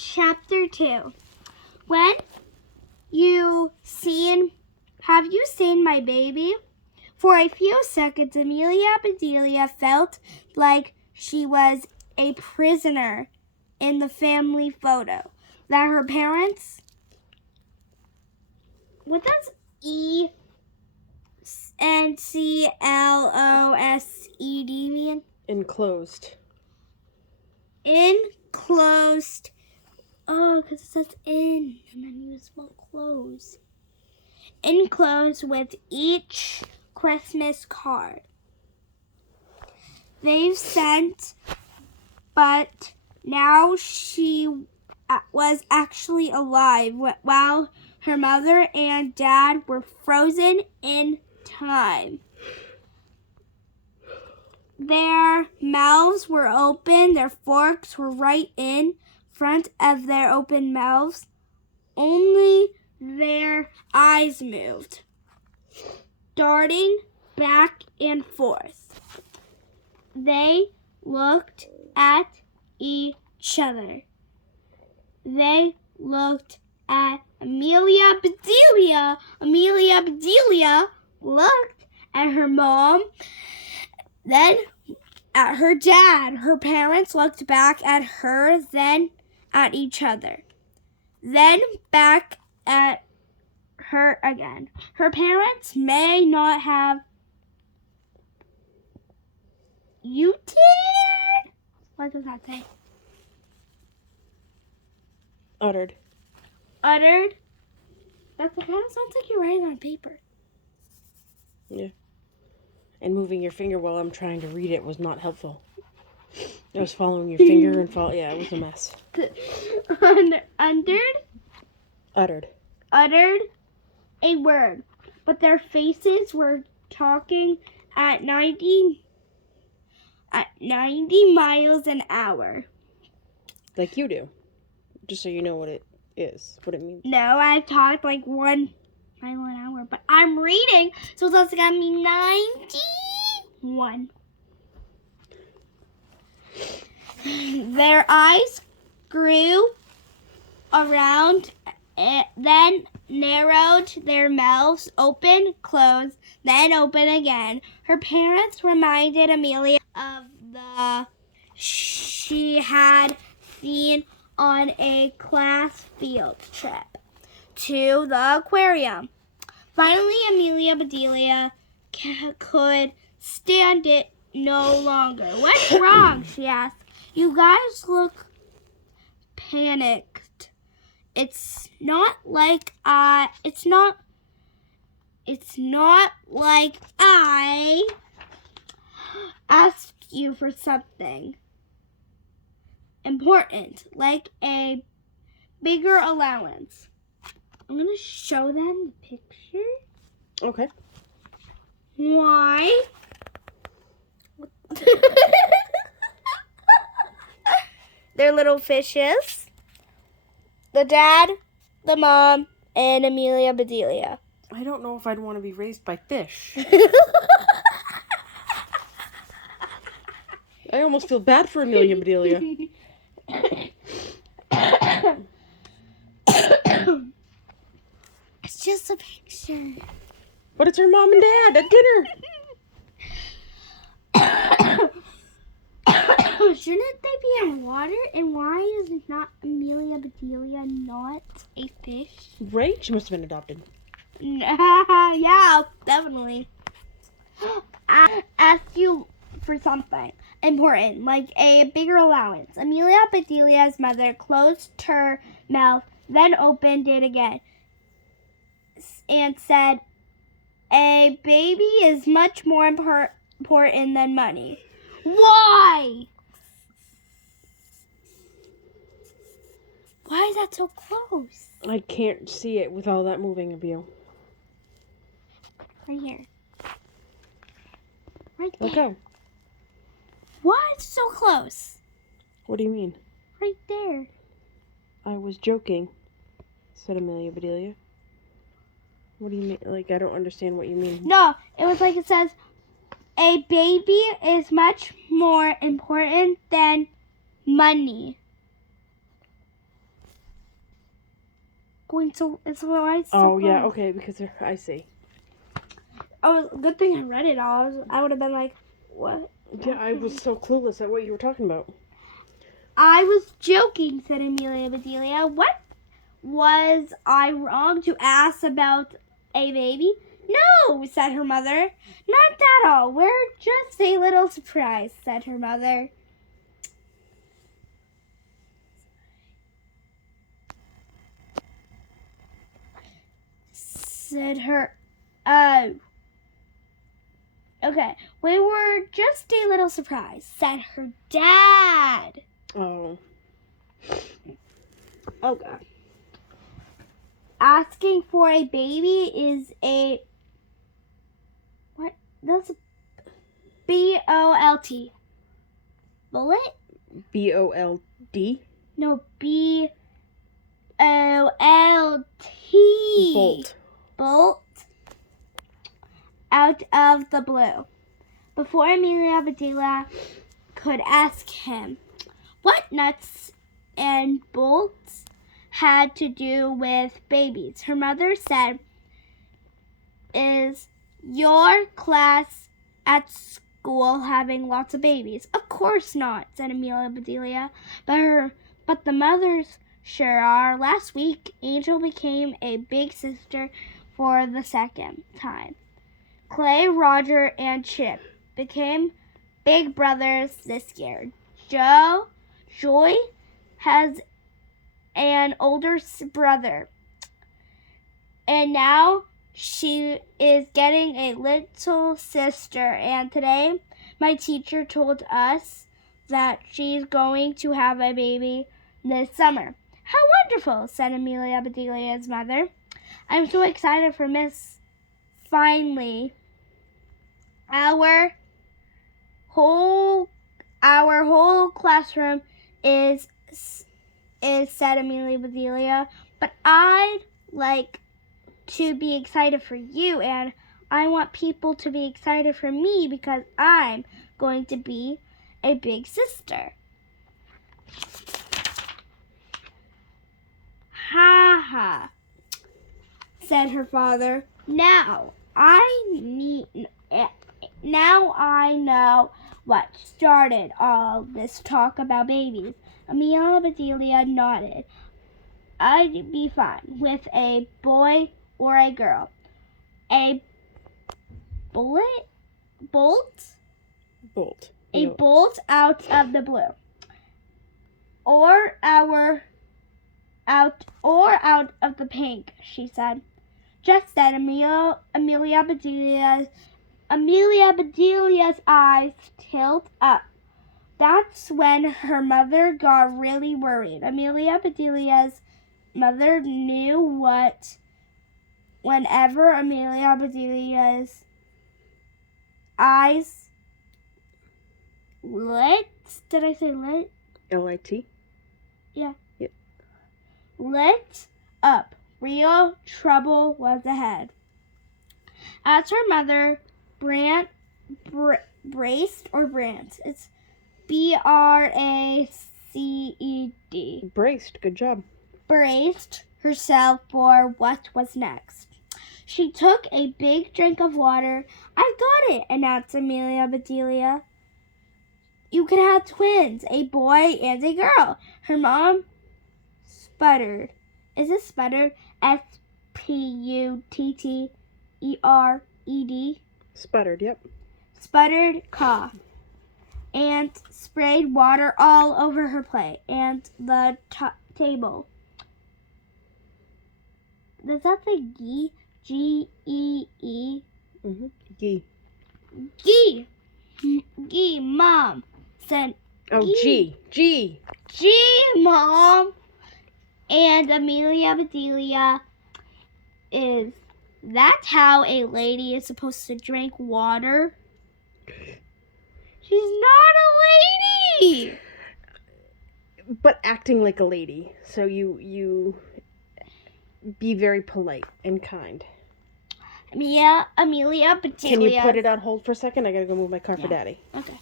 Chapter 2. Have you seen my baby? For a few seconds, Amelia Bedelia felt like she was a prisoner in the family photo. That her parents... What does ENCLOSED mean? Enclosed. Enclosed. Oh, because it says in, and then you spell close. Enclosed with each Christmas card they've sent, but now she was actually alive while her mother and dad were frozen in time. Their mouths were open, their forks were right in front of their open mouths. Only their eyes moved, darting back and forth. They looked at each other. They looked at Amelia Bedelia. Amelia Bedelia looked at her mom, then at her dad. Her parents looked back at her, then at each other, then back at her again. Her parents may not have... You did? What does that say? Uttered. Uttered? That kind of sounds like you're writing on paper. Yeah. And moving your finger while I'm trying to read it was not helpful. I was following your finger and yeah, it was a mess. Uttered a word, but their faces were talking at 90 miles an hour. Like you do. Just so you know what it is, what it means. No, I talked like 1 mile an hour, but I'm reading, so that's gonna be 91. Their eyes grew around, then narrowed, their mouths open, closed, then open again. Her parents reminded Amelia of the she had seen on a class field trip to the aquarium. Finally, Amelia Bedelia could stand it no longer. What's wrong? She asked. You guys look panicked. It's not like I asked you for something important, like a bigger allowance. I'm going to show them the picture. Okay. Why? They're little fishes. The dad, the mom, and Amelia Bedelia. I don't know if I'd want to be raised by fish. I almost feel bad for Amelia Bedelia. It's just a picture. But it's her mom and dad at dinner. Shouldn't they be in water? And why is not Amelia Bedelia not a fish? Right? She must have been adopted. Yeah, definitely. I asked you for something important, like a bigger allowance. Amelia Bedelia's mother closed her mouth, then opened it again, and said, a baby is much more important than money. Why? Why is that so close? I can't see it with all that moving of you. Right here. Right there. Okay. Why is it so close? What do you mean? Right there. I was joking, said Amelia Bedelia. What do you mean? Like, I don't understand what you mean. No, it was like it says, a baby is much more important than money. going so it's why it's so Oh yeah, close. okay, because I see. Oh, good thing I read it all. I would have been like, what? Yeah, I was so clueless at what you were talking about. I was joking, said Amelia Bedelia. What? Was I wrong to ask about a baby? No, said her mother. Not at all. We're just a little surprised, said her mother. Said her, okay. We were just a little surprised, said her dad. Oh. Oh, God. Asking for a baby is a, what? That's a B-O-L-T. Bullet? B-O-L-D? No, B-O-L-T. Bolt. Bolt. Out of the blue. Before Amelia Bedelia could ask him what nuts and bolts had to do with babies, her mother said, "Is your class at school having lots of babies?" "Of course not," said Amelia Bedelia, but the mothers sure are. Last week, Angel became a big sister for the second time. Clay, Roger, and Chip became big brothers this year. Joy has an older brother, and now she is getting a little sister. And today, my teacher told us that she's going to have a baby this summer. How wonderful, said Amelia Bedelia's mother. I'm so excited for Miss. Finally, our whole classroom is said Amelia Bedelia, but I'd like to be excited for you, and I want people to be excited for me because I'm going to be a big sister. Ha ha, said her father. Now I know what started all this talk about babies. Amelia Bedelia nodded. I'd be fine with a boy or a girl. A bolt? Bolt. A bolt out of the blue. Or out of the pink, she said. Just then, Amelia Bedelia's eyes tilted up. That's when her mother got really worried. Amelia Bedelia's mother knew what whenever Amelia Bedelia's eyes lit. Did I say lit? L-I-T? Yeah. Yep. Lit up. Real trouble was ahead. As her mother, braced or Brant. It's B-R-A-C-E-D. Braced. Good job. Braced herself for what was next. She took a big drink of water. "I've got it," announced Amelia Bedelia. "You can have twins, a boy and a girl." Her mom sputtered. Is it sputtered? S-P-U-T-T-E-R-E-D. Sputtered, yep. Sputtered cough. And sprayed water all over her plate and the table. Does that say Gee? G-E-E? Mm-hmm. Gee. Gee, Mom, said. Oh, G. G. Mom. And Amelia Bedelia is. That's how a lady is supposed to drink water? She's not a lady! But acting like a lady. So you be very polite and kind. Amelia Bedelia. Can you put it on hold for a second? I gotta go move my car for Daddy. Okay.